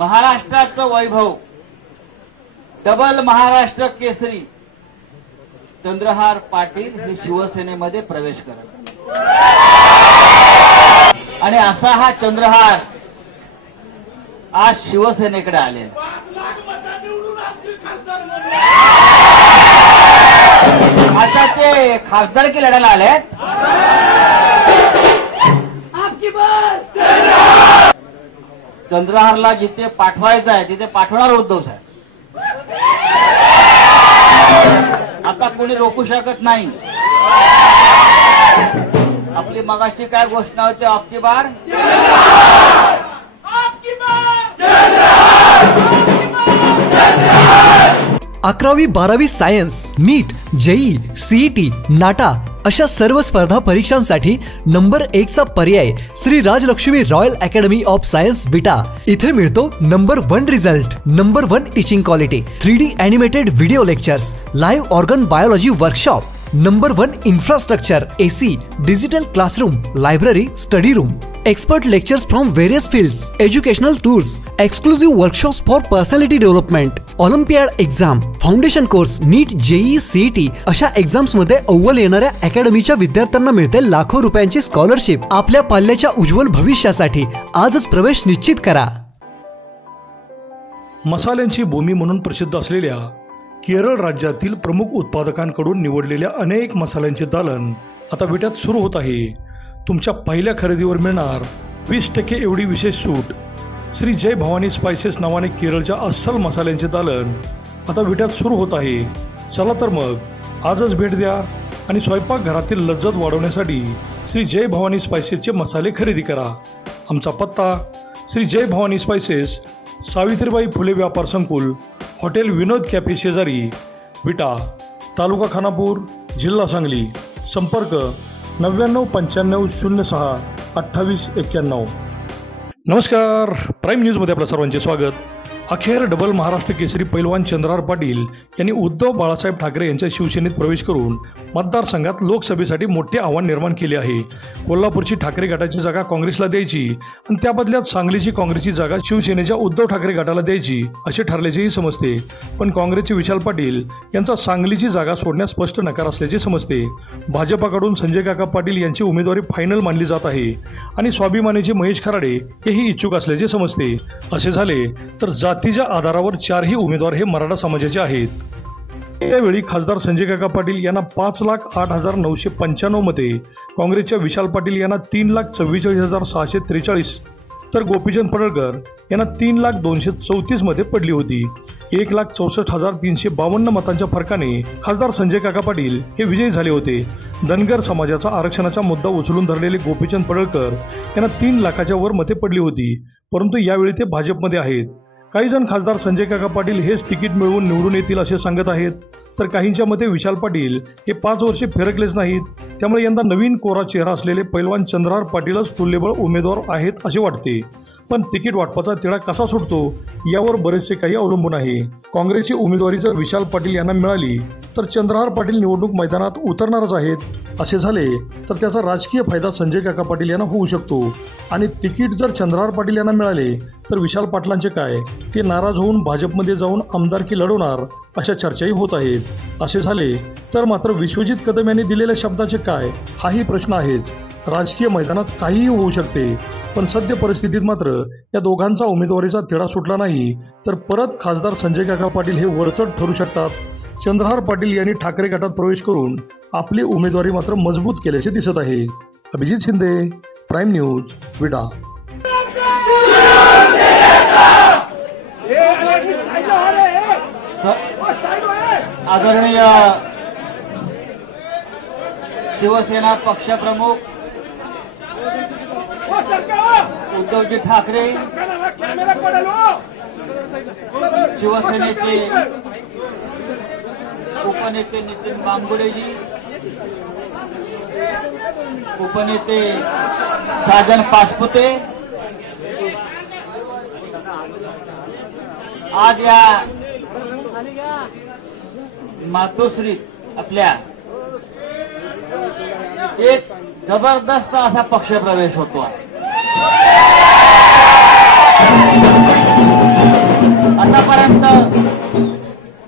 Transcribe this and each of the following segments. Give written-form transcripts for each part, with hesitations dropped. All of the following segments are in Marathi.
महाराष्ट्राचं वैभव डबल महाराष्ट्र केसरी चंद्रहार पाटील हे शिवसेनेमध्ये प्रवेश करत आणि असा हा चंद्रहार आज शिवसेनेकडे आले। आता ते खासदारकी लढायला आलेत। चंद्रहारला जिथे पाठवायचं आहे तिथे पाठवणार उद्धव साहेब। आता कोणी रोखू शकत नाही। आपली मगाशी काय घोषणा होती, आपकी बार 11वी 12वी science, NEET, JEE, CET, NATA अशा सर्व स्पर्धा परीक्षांसाठी नंबर 1 चा पर्याय Shri Rajlakshmi royal academy of science Vita. इथे मिळतो number 1 result, number 1 teaching quality, 3D animated video lectures, live organ biology workshop, number 1 infrastructure, AC, digital classroom, library, study room, expert lectures from various fields, educational tours, exclusive workshops for personality development, Olympiad exam, foundation course, NEET, JEE, CET अशा एक्झाम्स मध्ये अव्वल येणाऱ्या अकॅडमीच्या विद्यार्थ्यांना मिळते लाखो रुपयांची स्कॉलरशिप। आपल्या पाल्याच्या उज्ज्वल भविष्यासाठी आजच प्रवेश निश्चित करा। मसाल्यांची भूमी म्हणून प्रसिद्ध असलेल्या केरळ राज्यातील प्रमुख उत्पादकांकडून निवडलेल्या अनेक मसाल्यांचे दालन आता विट्यात सुरू होत आहे। तुमच्या पहिल्या खरेदीवर मिळणार 20% एवढी विशेष सूट। श्री जय भवानी स्पाइसेस नावाने केरळच्या अस्सल मसाल्यांचे दालन आता विट्यात सुरू होत आहे। चला तर मग आजच भेट द्या आणि स्वयंपाकघरातील लज्जत वाढवण्यासाठी श्री जय भवानी स्पाइसेसचे मसाले खरेदी करा। आमचा पत्ता श्री जय भवानी स्पाइसेस, सावित्रीबाई फुले व्यापार संकुल, हॉटेल विनोद कॅफे शेजारी, विटा, तालुका खानापूर, जिल्हा सांगली। संपर्क 99 95 06 28 91। नमस्कार, प्राईम न्यूजमध्ये आपल्या सर्वांचे स्वागत। अखेर डबल महाराष्ट्र केसरी पैलवान चंद्रहार पाटील यांनी उद्धव बाळासाहेब ठाकरे यांच्या शिवसेनेत प्रवेश करून मतदारसंघात लोकसभेसाठी मोठे आव्हान निर्माण केले आहे। कोल्हापूरची ठाकरे गटाची जागा काँग्रेसला द्यायची आणि त्या बदल्यात सांगलीची काँग्रेसची जागा शिवसेनेच्या उद्धव ठाकरे गटाला द्यायची असे ठरल्याचेही समजते। पण काँग्रेसचे विशाल पाटील यांचा सांगलीची जागा सोडण्यास स्पष्ट नकार असल्याचे समजते। भाजपाकडून संजय काका पाटील यांची उमेदवारी फायनल मानली जात आहे आणि स्वाभिमानीचे महेश खराडे हेही इच्छुक असल्याचे समजते। असे झाले तर जातीच्या आधारावर 4ही उमेदवार हे मराठा समाजाचे आहेत। यावेळी खासदार संजय काका पाटील यांना 5,08,995 मते, काँग्रेसच्या विशाल पाटील यांना 3,44,643 तर गोपीचंद पडळकर यांना 3,02,34 मते पडली होती। 1,64,352 मतांच्या फरकाने खासदार संजय काका पाटील हे विजयी झाले होते। धनगर समाजाचा आरक्षणाचा मुद्दा उचलून धरलेले गोपीचंद पडळकर यांना 3 लाखाच्या वर मते पडली होती, परंतु यावेळी ते भाजपमध्ये आहेत। काही जण खासदार संजय काका पाटील हेच तिकीट मिळवून निवडून येतील असे सांगत आहेत, तर काहींच्या मते विशाल पाटील हे 5 वर्षे फिरकलेच नाहीत, त्यामुळे यंदा नवीन कोरा चेहरा असलेले पैलवान चंद्रहार पाटीलच तुल्यबळ उमेदवार आहेत असे वाटते। पण तिकीट वाटपाचा तिढा कसा सुटतो यावर बरेचसे काही अवलंबून आहे। काँग्रेसची उमेदवारी जर विशाल पाटील यांना मिळाली तर चंद्रहार पाटील निवडणूक मैदानात उतरणारच आहेत। असे झाले तर त्याचा राजकीय फायदा संजय काका पाटील यांना होऊ शकतो आणि तिकीट जर चंद्रहार पाटील यांना मिळाले तर विशाल पाटलांचे काय, ते नाराज होऊन भाजपमध्ये जाऊन आमदारकी लढवणार अशा चर्चाही होत आहेत। असे झाले तर मात्र विश्वजित कदम यांनी दिलेल्या शब्दाचे काय, हाही प्रश्न आहेच। राजकीय मैदानात काहीही होऊ शकते, पण सद्य परिस्थितीत मात्र या दोघांचा उमेदवारीचा तिढा सुटला नाही तर परत खासदार संजय काका पाटील हे वरचढ ठरू शकतात। चंद्रहार पाटील यांनी ठाकरे गटात प्रवेश करून आपली उमेदवारी मात्र मजबूत केल्याचे दिसत आहे। अभिजित शिंदे, प्राईम न्यूज, विटा। आदरणीय शिवसेना पक्षप्रमुख उद्धवजी ठाकरे, शिवसेनेचे उपनेते नितीन बांबुडेजी, उपनेते साजन पाचपुते, आज या मातोश्री आपल्या एक जबरदस्त असा पक्षप्रवेश होतो आहे। आतापर्यंत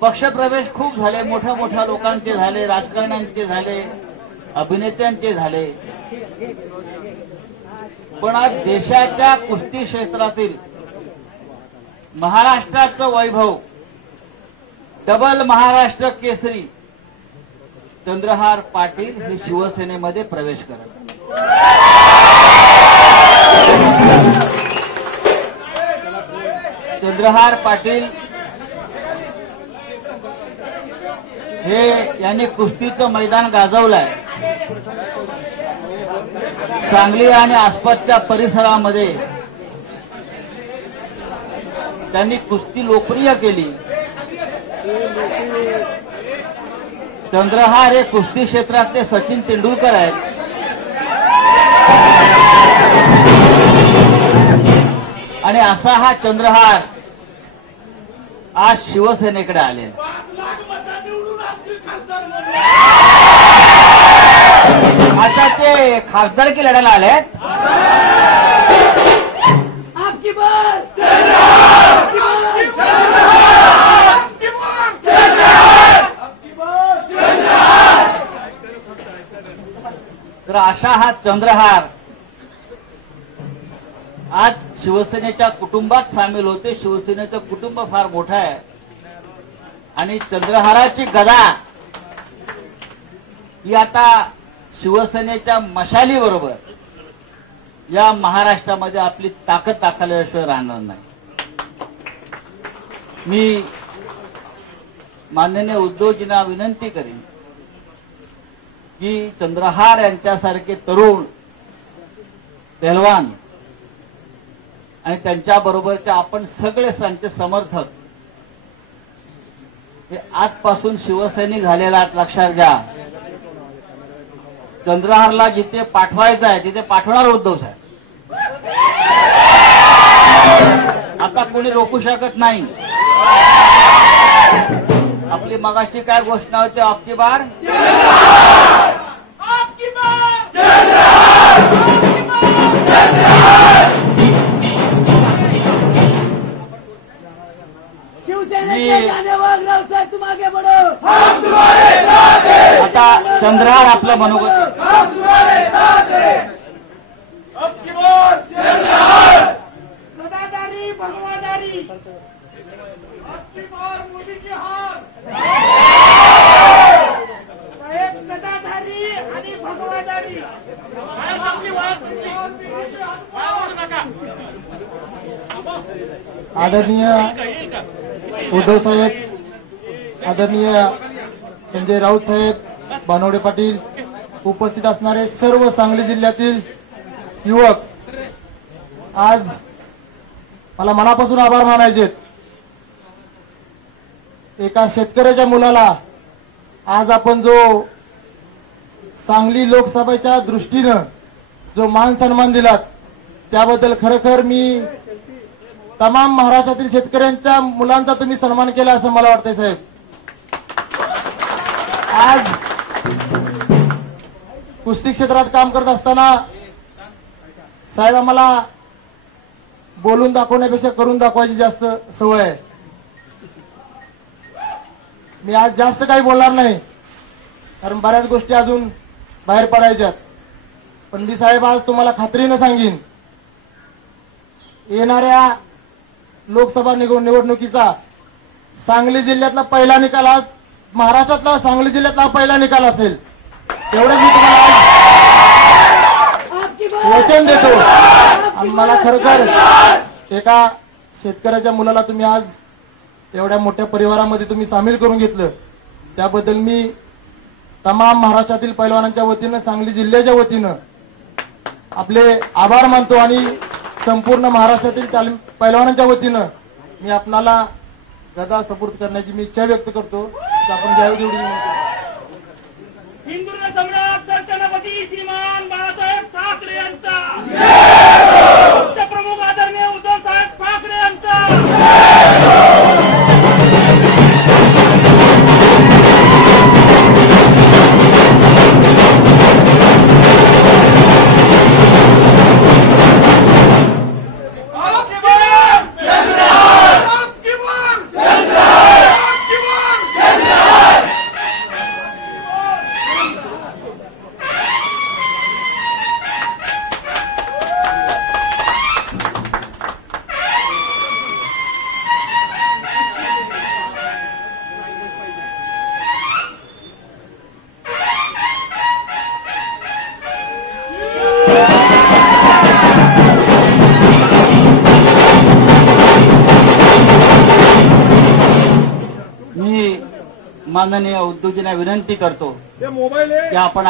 पक्षप्रवेश खूप झाले, मोठ्या मोठ्या लोकांचे झाले, राजकारण्यांचे झाले, अभिनेत्यांचे झाले, पण आज देशाच्या कुस्ती क्षेत्रातील महाराष्ट्राचं वैभव, डबल महाराष्ट्र केसरी चंद्रहार पाटील हे शिवसेनेमध्ये प्रवेश करत. चंद्रहार पाटील हे यांनी कुस्तीचं मैदान गाजवलंय. सांगली आणि आसपासच्या परिसरामध्ये त्यांनी कुस्ती लोकप्रिय केली. चंद्रहार हे कुस्ती क्षेत्रातले सचिन तेंडुलकर आहेत आणि असा हा चंद्रहार आज शिवसेनेकडे आले. आता ते खासदारकी लढायला आलेत. तर अशा हा चंद्रहार आज शिवसेनेच्या कुटुंबात सामील होते. शिवसेनेचं कुटुंब फार मोठं आहे आणि चंद्रहाराची गदा ही आता शिवसेनेच्या मशालीबरोबर या महाराष्ट्रामध्ये आपली ताकद दाखवल्याशिवाय राहणार नाही. मी माननीय उद्धवजींना विनंती करीन की चंद्रहार यांच्यासारखे तरुण पहलवान आणि त्यांच्याबरोबरचे आपण सगळे त्यांचे समर्थक हे आजपासून शिवसैनिक झालेला आहेत. लक्षात घ्या, चंद्रहारला जिथे पाठवायचं आहे तिथे पाठवणार उद्धव साहेब. आता कोणी रोखू शकत नाही. आपली मगाशी काय घोषणा होती, आपकी बार आता चंद्रहार आपलं मनोगत सदाधारी भगवादारी मोदी की हार साहेब, सदाधारी आणि भगवादारी. आदरणीय उद्धव साहेब, आदरणीय संजय राऊत साहेब, बानवडे पाटील, उपस्थित असणारे सर्व सांगली जिल्ह्यातील युवक, आज मला मनापासून आभार मानायचे. एका शेतकऱ्याच्या मुलाला आज आपण जो सांगली लोकसभेच्या दृष्टीनं जो मान सन्मान दिलात त्याबद्दल खरोखर मी तमाम महाराष्ट्रातील शेतकऱ्यांच्या मुलांचा तुम्ही सन्मान केला असं मला वाटतंय साहेब. आज कुस्ती क्षेत्रात काम करत असताना साहेब आम्हाला बोलून दाखवण्यापेक्षा करून दाखवायची जास्त सवय आहे. मी आज जास्त काही बोलणार नाही कारण बऱ्याच गोष्टी अजून बाहेर पडायच्यात. पण मी साहेब आज तुम्हाला खात्रीनं सांगेन, येणाऱ्या लोकसभा निवडणुकीचा सांगली जिल्ह्यातला पहिला निकाल, आज महाराष्ट्रातला सांगली जिल्ह्यातला पहिला निकाल असेल. एवढंच मी तुम्हाला वचन देतो. आणि मला खरोखर एका शेतकऱ्याच्या मुलाला तुम्ही आज एवढ्या मोठ्या परिवारामध्ये तुम्ही सामील करून घेतलं त्याबद्दल मी तमाम महाराष्ट्रातील पैलवानांच्या वतीनं, सांगली जिल्ह्याच्या वतीनं आपले आभार मानतो आणि संपूर्ण महाराष्ट्रातील पैलवानांच्या वतीनं मी आपणाला गदा सपोर्ट करण्याची मी इच्छा व्यक्त करतो. आपण ज्यावेळी तेवढी हिंदुत्व सम्राट सरसेनापती श्रीमान बाळासाहेब ठाकरे यांचा, प्रमुख आदरणीय उद्धव साहेब ठाकरे यांचा. माननीय उद्धवजींना विनंती करतो की आपण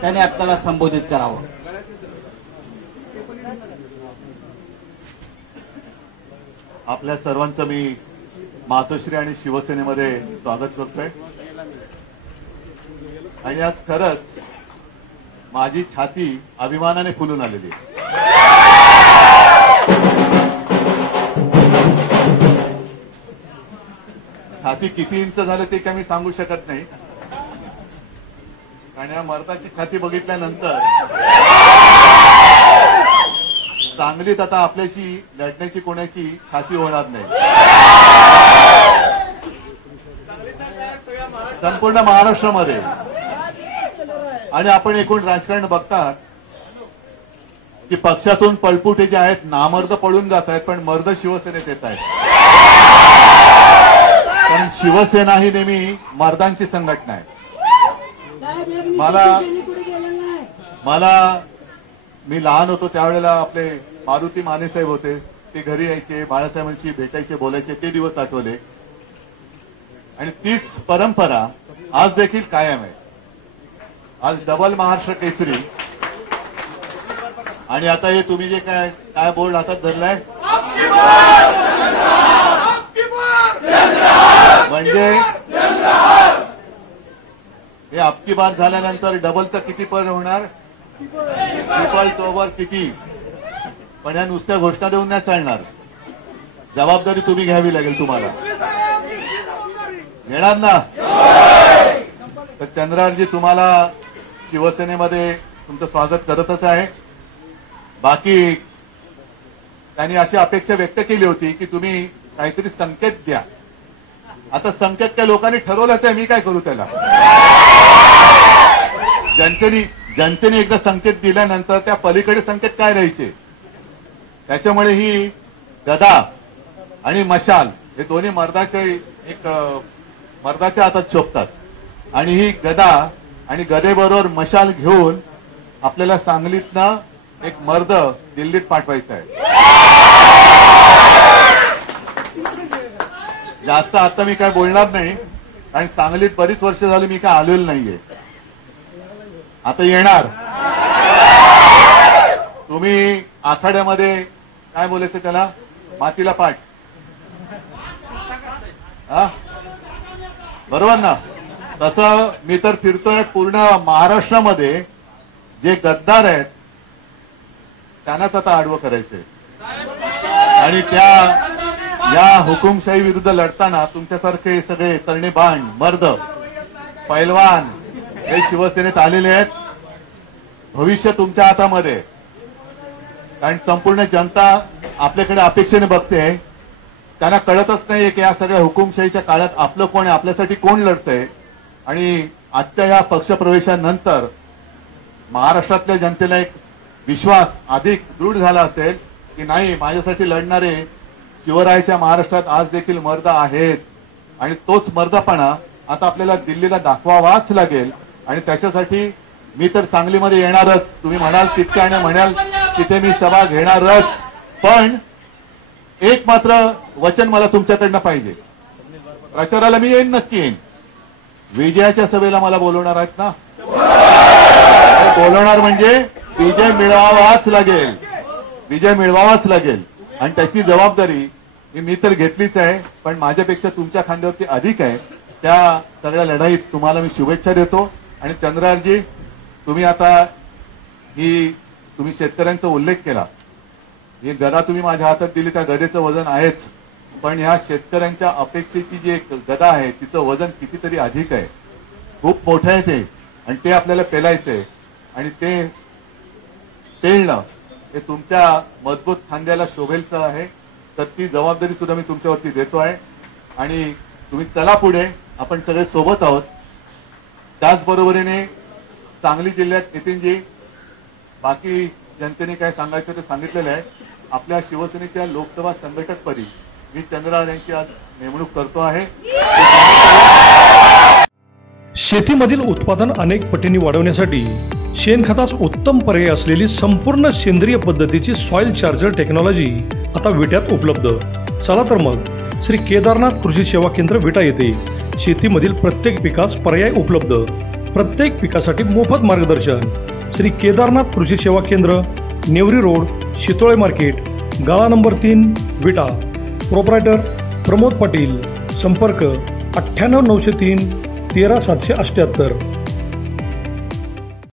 त्याने आपल्याला संबोधित करावं. आपल्या सर्वांचं मी मातोश्री आणि शिवसेनेमध्ये स्वागत करतोय. आणि आज खरंच माझी छाती अभिमानाने फुलून आलेली आहे. छाती किती इंच झालं ते काय मी सांगू शकत नाही, कारण या मर्दाची छाती बघितल्यानंतर सांगलीत आता आपल्याशी लढण्याची कोणाची छाती होणार नाही. संपूर्ण महाराष्ट्रामध्ये आणि आपण एकूण राजकारण बघतात की पक्षातून पळपुटे जे आहेत नामर्द पळून जात आहेत, पण मर्द शिवसेनेत येत आहेत. कारण शिवसेना ही नेहमी मर्दांची संघटना आहे. मी लहान होतो त्यावेळेला आपले मारुती मानेसाहेब होते, ते घरी यायचे, बाळासाहेबांशी भेटायचे, बोलायचे, ते दिवस आठवले. आणि तीच परंपरा आज देखील कायम आहे. आज डबल महाराष्ट्र केसरी आणि आता हे तुम्ही जे काय बोर्ड हातात धरलाय म्हणजे हे अबकी बात झाल्यानंतर डबलचं किती पर होणार, ट्रिपलचं ओव्हर किती. पण या नुसत्या घोषणा देऊन नाही चालणार, जबाबदारी तुम्ही घ्यावी लागेल. तुम्हाला घेणार ना? तर चंद्रारजी तुम्हाला शिवसेनेमध्ये तुमचं स्वागत करतच आहे. बाकी त्यांनी अशी अपेक्षा व्यक्त केली होती की तुम्ही काहीतरी संकेत द्या. आता संकेत काय लोकांनी ठरवलंच आहे, मी काय करू त्याला. जनतेने एकदा संकेत दिल्यानंतर त्या पलीकडे संकेत काय राहायचे. त्याच्यामुळे ही गदा आणि मशाल हे दोन्ही मर्दाच्या हातात शोभतात. आणि ही गदा आणि गदेबरोबर मशाल घेऊन आपल्याला सांगलीतनं एक मर्द दिल्लीत पाठवायचा आहे. जास्त आता मी काय बोलणार नाही, कारण सांगलीत बरीच वर्ष झाली मी काय आलेलो नाहीये. आता येणार. तुम्ही आखाड्यामध्ये काय बोलायचं त्याला, मातीला पाठ, हा बरोबर ना. तसं मी तर फिरतोय पूर्ण महाराष्ट्रामध्ये. जे गद्दार आहेत त्यांनाच आता आडवं करायचंय. आणि या हुकुमशाही विरुद्ध लढताना तुमच्यासारखे सगळे तरणे बाण, मर्द, पैलवान हे शिवसेनेत आलेले आहेत. भविष्य तुमच्या हातामध्ये. कारण संपूर्ण जनता आपल्याकडे अपेक्षेने बघते. त्यांना कळतच नाहीये की या सगळ्या हुकुमशाहीच्या काळात आपलं कोण आहे, आपल्यासाठी कोण लढतंय. आणि आजच्या या पक्षप्रवेशानंतर महाराष्ट्रातल्या जनतेला एक विश्वास अधिक दृढ झाला असेल की नाही, माझ्यासाठी लढणारे शिवरायाच्या महाराष्ट्रात आज देखील मर्द आहेत. आणि तोच मर्दपणा आता आपल्याला दिल्लीला दाखवावाच लागेल. आणि त्याच्यासाठी मी तर सांगलीमध्ये येणारच. तुम्ही म्हणाल तितक्या आणि म्हणाल तिथे मी सभा घेणारच. पण एक मात्र वचन मला तुमच्याकडनं पाहिजे. प्रचाराला मी येईन, नक्की येईन. विजयाच्या सभेला मला बोलवणार आहेत ना? बोलवणार म्हणजे विजय मिळवावाच लागेल. विजय मिळवावाच लागेल. आणि त्याची जबाबदारी मी तर घेतलीच आहे, पण माझ्यापेक्षा तुमच्या खांद्यावरती अधिक आहे. त्या सगळ्या लढाईत तुम्हाला मी शुभेच्छा देतो. आणि चंद्रारजी, तुम्ही आता तुम्ही शेतकऱ्यांचा उल्लेख केला. ही गदा तुम्ही माझ्या हातात दिली, त्या गदेचं वजन आहेच. पण ह्या शेतकऱ्यांच्या अपेक्षेची जी एक गदा आहे तिचं वजन कितीतरी अधिक आहे. खूप मोठं आहे ते. आणि ते आपल्याला पेलायचंय. आणि ते पेलणं हे तुमच्या मजबूत खांद्याला शोभेलचं आहे. तर ती जबाबदारी सुद्धा मी तुमच्यावरती देतो आहे. आणि तुम्ही चला पुढे, आपण सगळे सोबत आहोत. त्याचबरोबरीने सांगली जिल्ह्यात नितीनजी, बाकी जनतेने काय सांगायचं ते सांगितलेलं आहे. आपल्या शिवसेनेच्या लोकसभा संघटकपदी मी चंद्रार यांची आज नेमणूक करतो आहे. शेतीमधील उत्पादन अनेक पटींनी वाढवण्यासाठी शेणखताच उत्तम पर्याय असलेली संपूर्ण सेंद्रिय पद्धतीची सॉइल चार्जर टेक्नॉलॉजी आता विट्यात उपलब्ध. चला तर मग श्री केदारनाथ कृषी सेवा केंद्र विटा येथे शेतीमधील प्रत्येक पिकास पर्याय उपलब्ध, प्रत्येक पिकासाठी मोफत मार्गदर्शन. श्री केदारनाथ कृषी सेवा केंद्र, नेवरी रोड, शितोळे मार्केट, गाळा नंबर 3, विटा. प्रोप्रायटर प्रमोद पाटील. संपर्क 98 903 13 778.